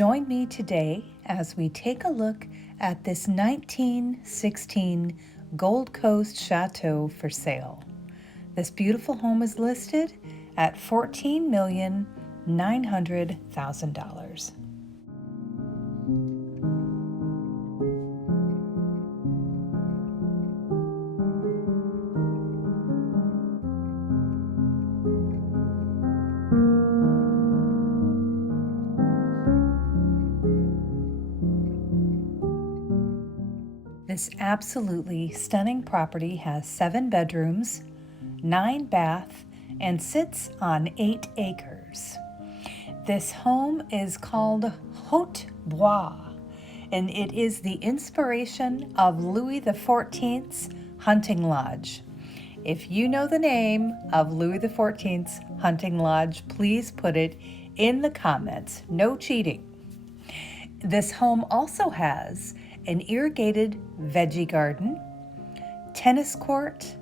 Join me today as we take a look at this 1916 Gold Coast Chateau for sale. This beautiful home is listed at $14,900,000. This absolutely stunning property has 7 bedrooms, 9 baths, and sits on 8 acres. This home is called Haute Bois, and it is the inspiration of Louis XIV's hunting lodge. If you know the name of Louis XIV's hunting lodge, please put it in the comments. No cheating. This home also has an irrigated veggie garden, tennis court,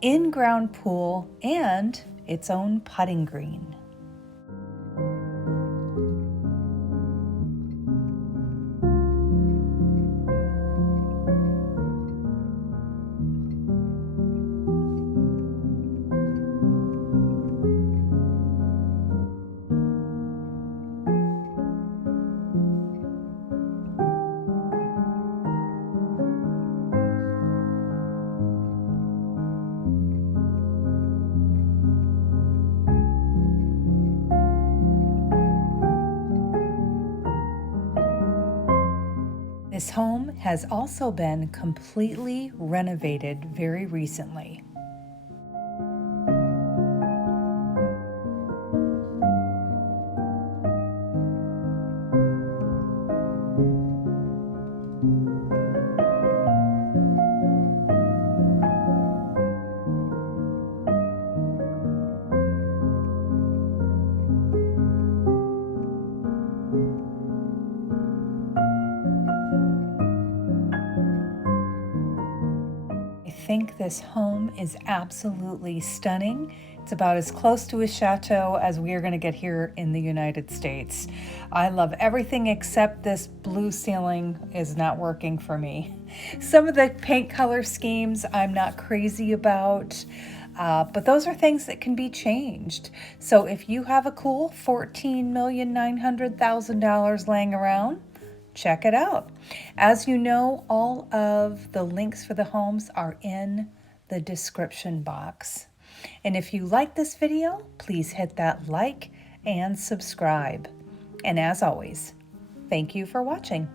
in-ground pool, and its own putting green. This home has also been completely renovated very recently. I think this home is absolutely stunning. It's about as close to a chateau as we are going to get here in the United States. I love everything except this blue ceiling is not working for me. Some of the paint color schemes I'm not crazy about, but those are things that can be changed. So if you have a cool $14,900,000 laying around, check it out. As you know, all of the links for the homes are in the description box. And if you like this video, please hit that like and subscribe. And as always, thank you for watching.